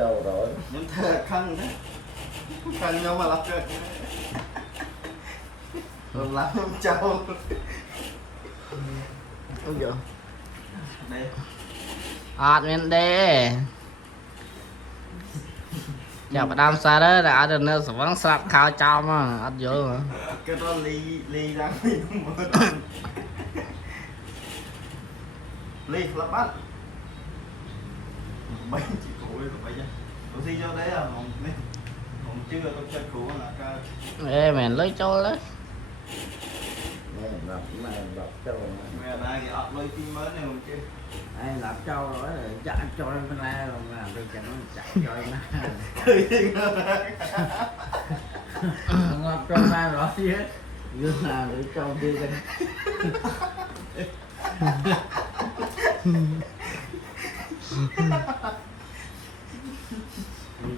trâu rồi nhưng thề khăn đấy khăn nhau mà lắp cơ rồi lắp trâu không được đây men đê chào bạn đam xa đó đã được nơi sẽ vẫn sạch khao cho mà ăn vô mà cái đó ly ra ly lắp bát mấy chị cụ đi rồi bây giờ tôi xin cho đấy à còn chưa tôi chơi cụ là cái ê mày lấy cho lấy mẹ này cái ọt lôi tim mới này không chứ ai làm trâu rồi chắc anh cho lên bên này rồi mà bây giờ nó chạy cho em ngọt cho mai rõ chứ dương nào để trâu kia lên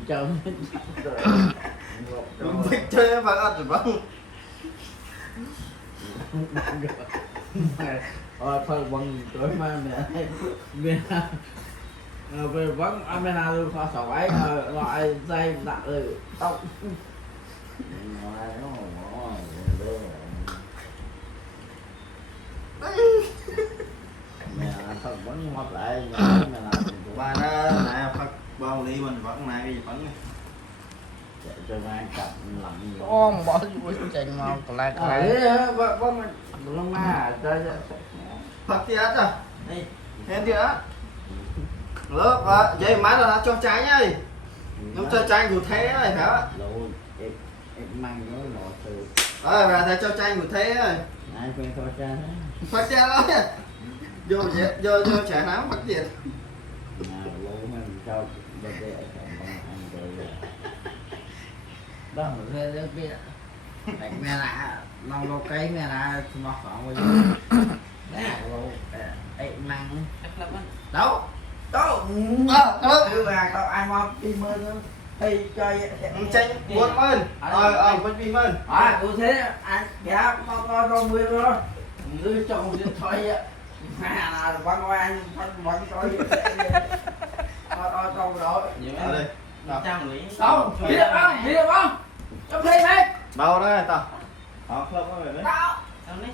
trâu mình thích chơi mà ăn rồi vâng thôi bằng tối mai mẹ về về vẫn anh bên nào luôn khó ấy loại dây đặt rồi tóc mẹ thật vẫn ngọt lại mẹ làm và nó này phát bao ly mình vẫn này bây giờ vẫn cho mai cặp lắm con bỏ vui trình mà còn lại vâng mình luôn mà chơi phát tiết à hẹn tiết á lớp và vậy má là cho trái nhá nó cho trái của thế này phải không em mang nó lọ từ và thầy cho trái của thế rồi ai quen thôi cha phát tiết đó vô trẻ nắng phát tiết lỗ mình cho để anh rồi đó rồi đây biết mẹ là non lô cây mẹ là nó khoảng bao nhiêu nè lô ấy mang đâu đâu cứ là tao ai mà đi mơ nữa thì chơi tranh buồn ơn vẫn vì mơn cũng thế anh dạ con nguyên rồi cứ chồng điện thoại vậy mẹ là vẫn anh vẫn coi con rồi ở đây đâu đi được không trong đây mày đâu đấy tao họ club nó về đấy đâu trong đấy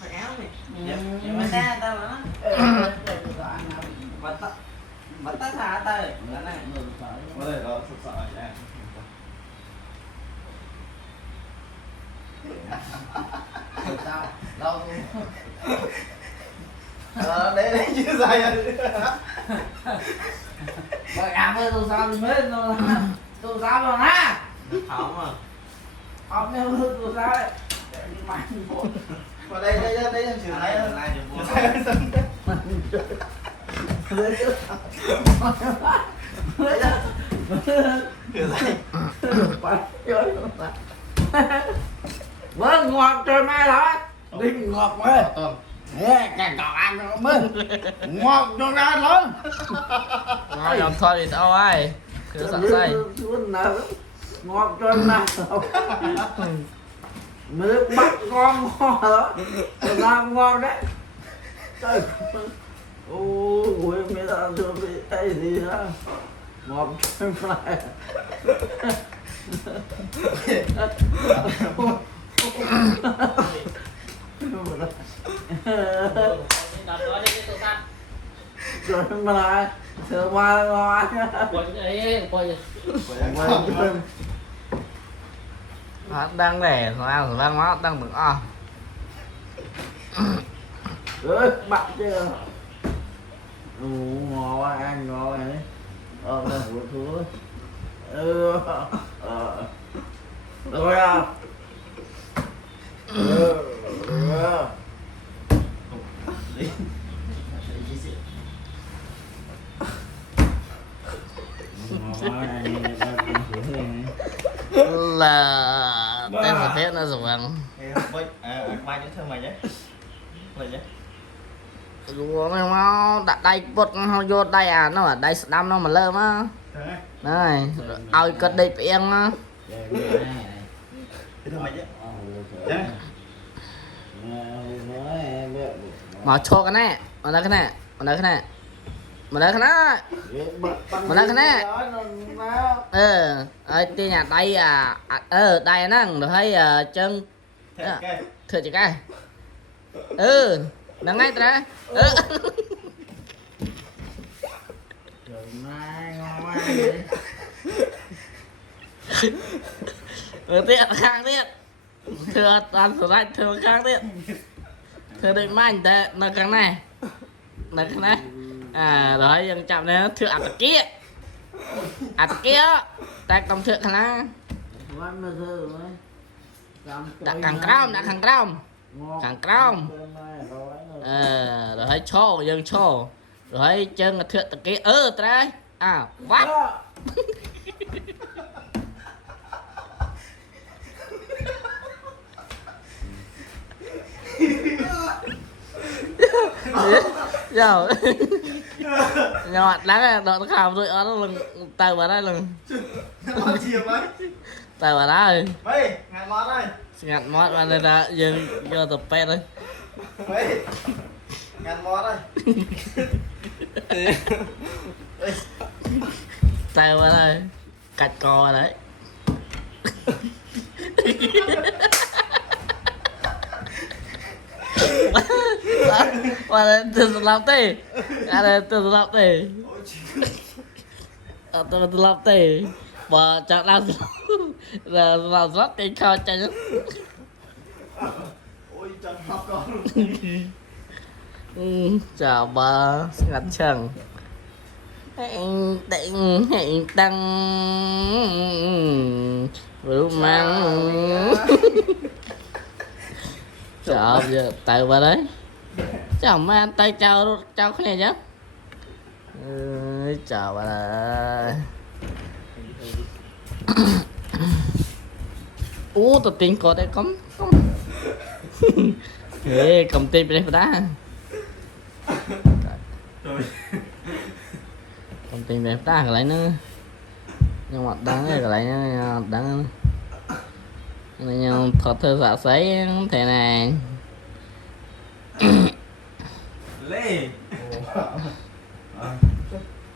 phải áo này nhưng mà ta tao nó bắt ta thả tay là này ở đây đó sợ nha sao đâu đấy chưa dài à rồi với tôi sao thì mới tôi sao rồi ha không à ông nêu tôi sao đấy mày vào đây chữ này lại được vâng ngọt trời mai đó đi ngọt mới cái cỏ ăn nó mới ngọt cho ra lớn ngon nhầm thôi thì đâu ai cứ sẵn say ngọt cho nào mới bắt con ngon đó làm ngon đấy trời ôi mấy ta chưa bị cái gì đó ngọt cho lại rồi mà lại sửa qua ngon đang để nó ăn rồi nó đang được ơi bạn chưa ngon quá ăn ngon này nó vừa thua rồi à là tên là phép nó dùng ăn mai những thương mày nhé mày nhé rồi nó đặt đây bột nó vô đây à nó ở đây đâm nó mà lơ á này ao cất đây yên á thương mày nhé mà cho cái này mà đây cái này mà đây khá mà đây khá ở tiền nhà đây đây năng được thấy chân thừa chỉ cái đang ngay ra Trời mai ngon quá vậy. tiện khang tiện thừa toàn sửa lại thừa khang tiện thừa định mạnh tệ là cái này rồi dân chậm này thừa ăn kia ta cầm thừa khả năng Quán mà thơ rồi. đã càng crom rồi thấy cho dân cho rồi thấy chân là thừa tật kia trái bắt giờ nhỏ lắm đợt khảo rồi nó lần tay vào đây lần tay vào đây Mày, ngàn món đây. ngặt mót vào đây là dừng vô tập pet đấy Mày, ngàn món đây. tay vào đây cạch cò đấy qua đây từ làm tê từ làm tê từ làm tê và chẳng làm là làm rất cái khao chạy nhất Ôi chân học con. chào bà ngặt chẳng hẹn tăng rượu mang chào giờ tại bà đấy chào man tay chào cái này chứ chào bà đấy tao tiền có đây cấm công ty bên đây đã công ty bên ta cái này nữa nhưng mà đáng cái này nữa đáng nhưng thật thơ giả sấy thế này Lê.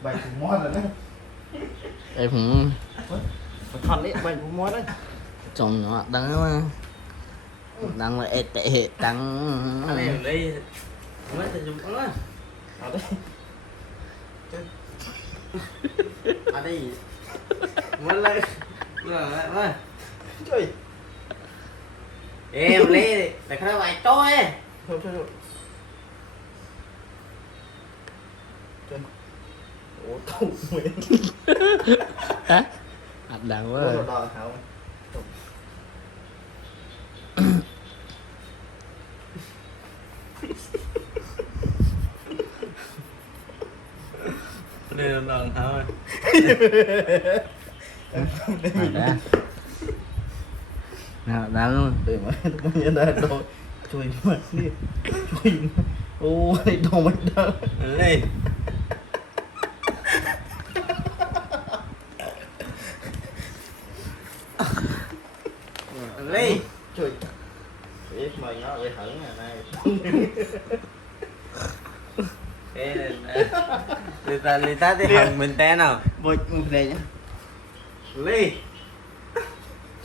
Bài của món rồi đấy. em cũng Thằng đấy bài của món đấy. chồng nó đáng là tệ tăng Anh em đi. Mới thì dùng con á. Ở đây. Ở đây. Mới lên. Rồi. Trời. Em lên để khai bài trôi. Thôi. Ủa không nguyện. hả đáng quá Ủa đòi hảo. Đây là lần thôi. đáng luôn Để mà tôi nhận ra rồi. Chui mất đi. Chui. Ôi đồ mất đó. Lên. Lên. Trời. Biết mày nó bị hẳn ngày nay. Người ta thì hằng mình tên nào. Bôi một này nhá. Lên.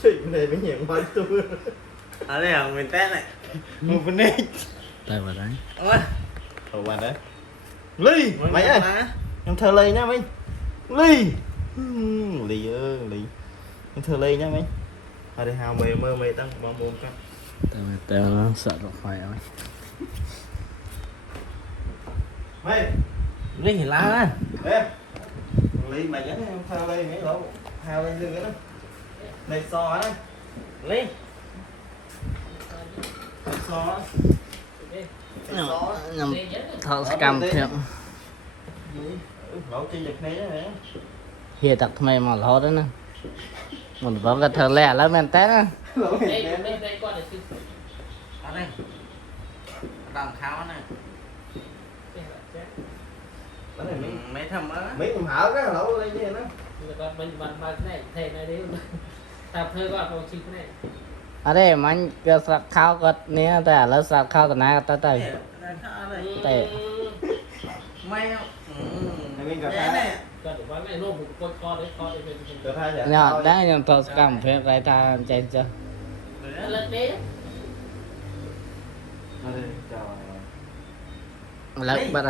Trời này mới nhận bao tôi. Ở đây hằng mình tên này. Một bên đây. đây vào đấy Ôi. Thầu bàn đấy. Ly, mày ơi. Em thơ Ly nha mình. Ly. Ly ơi, Ly. Em thơ Ly nha mình. Ở đây hào mê tăng bằng mồm con. tao nó sợ nó khoai rồi Mày. Ly thì lá á. Em. Ly mày nhắn em thơ Ly mấy lỗ. Hào Ly dừng đó. Này so đó. Ly. So đó. nhầm thật cầm thiệp Lỗ trên giật này đó. hiện thật mày mà lo đó nè mình có cái thơ lẻ lắm men tét á Lỗ đây này. đây qua để xin Ở đây. Đằng kháo này. Đó này mấy Mấy thầm á. mấy cùng hảo cái lỗ Ly như vậy đó. mình cái này thầy này đi tập thơ qua vào chịu cái này đây mình cái sạc khao cái nèแต่แล้ว sạc khao cái này tới tới Đằng kháo này. tệ Mấy mình cà Đấy phê này. ก็เดี๋ยวว่าไม่โลภบุกกดคอได้คอได้เป็น cà phê để เนี่ยได้ยังทศกัณฐ์เพชรไรตาใจเจอ แล้วเด้ Thôi đi, chào เลิกบัดไ